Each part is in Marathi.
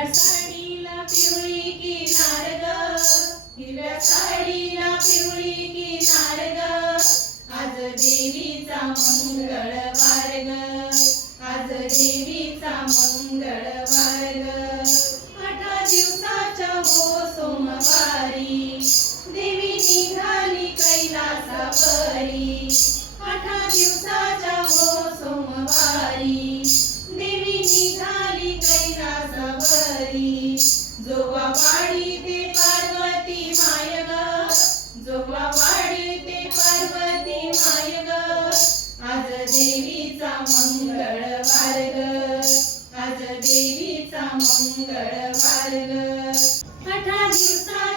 हिरव्या साडीला पिवळी की ग. हिरव्या साडीला पिवळी की ग. आज देवीचा मंगळवार ग. आज देवीचा मंगळवार वाडी ते पार्वती माय ग वाडी ते पार्वती माय ग आज देवीचा मंगळवार ग आज देवीचा मंगळवार ग अठरा दिवसा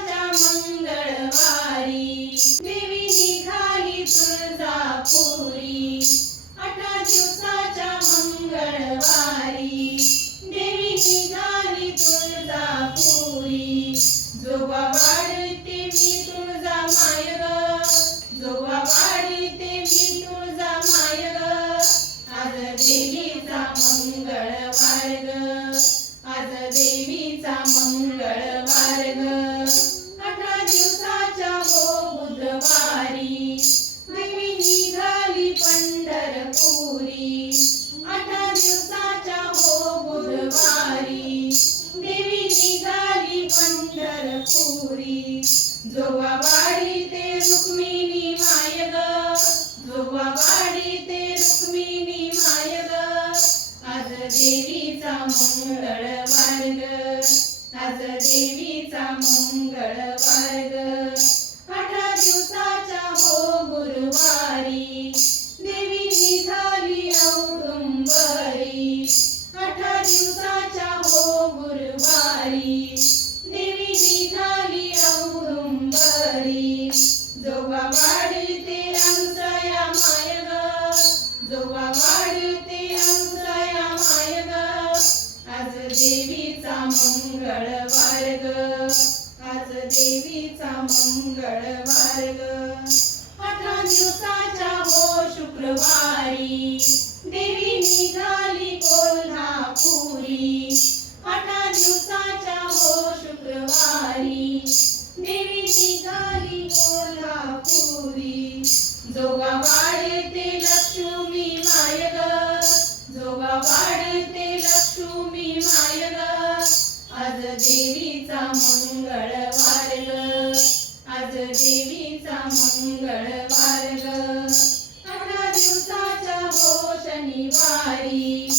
मंगळवार मार्ग. ग आज देवीचा मंगळ मार्ग अठरा दिवसाचा हो गुरुवारी. देवी निघाली औदुंबरी अठरा दिवसाचा हो गुरुवारी. मंगळवार ग. आज देवीचा मंगळवार ग. अठरा दिवसाच्या हो शुक्रवारी देवी निघाली कोल्हापुरी. अठरा दिवसाच्या हो शुक्रवारी देवी निघाली कोल्हापुरी. जोगावाडे ते आज देवीचा मंगळवार ग अठरा दिवसाच्या हो शनिवारी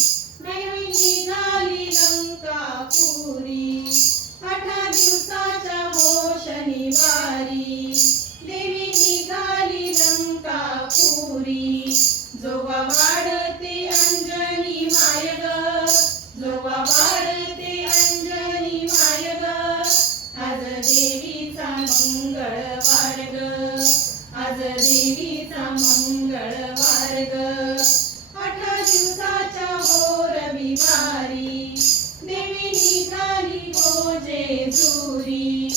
मेहंदी झाली लंका पुरी अठरा दिवसाच्या हो शनिवारी देवी निघाली लंकापुरी. जोगा वाढते अंजनी माय ग जोगा वाढते अंजनी आज देवीचा मंगळवार ग आज देवीचा मंगळवार ग अठरा दिवसाच्या हो रविवारी देवी निघाली हो जेजुरी.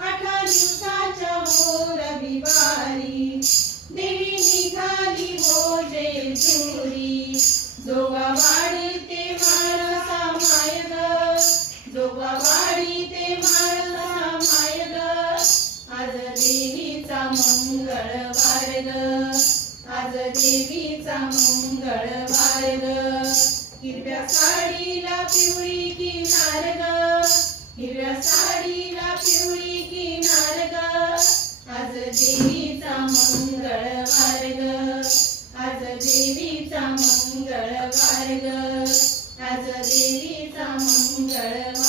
अठरा दिवसाच्या हो रविवारी देवी निघाली हो जेजुरी. जोगा मंगळ मंगळवार. हिरव्या साडीला पिवळी किनार ग. हिरव्या साडीला पिवळी किनार ग. आज देवीचा मंगळ ग. आज देवीचा मंगळ मार्ग आज देवीचा मंगळ